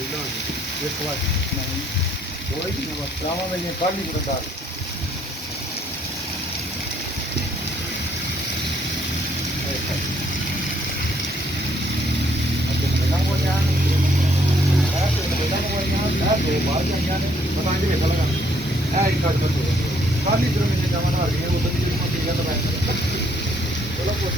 ਇੱਕ ਵਾਰ ਨਹੀਂ ਕੋਈ ਨਹੀਂ ਬਸ ਰਾਵਾਂ ਮੇਰੀਆਂ ਕਾਲੀ ਬਰਦਾਰ ਨਾ ਹੋ ਜਾਣ ਦੋ ਬਾਹਰ ਜਾਂਦੀਆਂ ਨੇ ਪਤਾ ਨਹੀਂ ਕਿੱਥੇ ਲਗਾ ਇਹ ਇੱਕ ਅੱਜ ਕਾਲੀ ਦਰ ਮੇਰੀਆਂ ਜਾਵਾਂ ਆ ਰਹੀਆਂ ਉਹ ਤਾਂ ਜਿਹੜੀ ਗੱਲ ਮੈਂ ਚਲੋ ਪੁੱਛ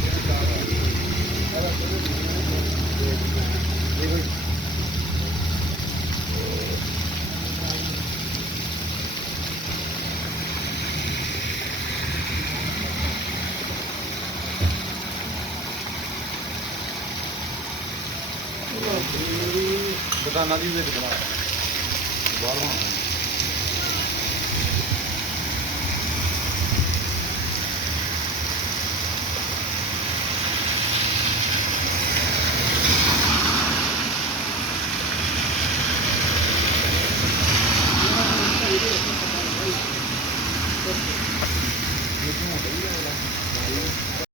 ਦੁਕਾਨਾਂ ਦੀ ਵਿੱਚ ਬਣਾ ਬਾਹਰੋਂ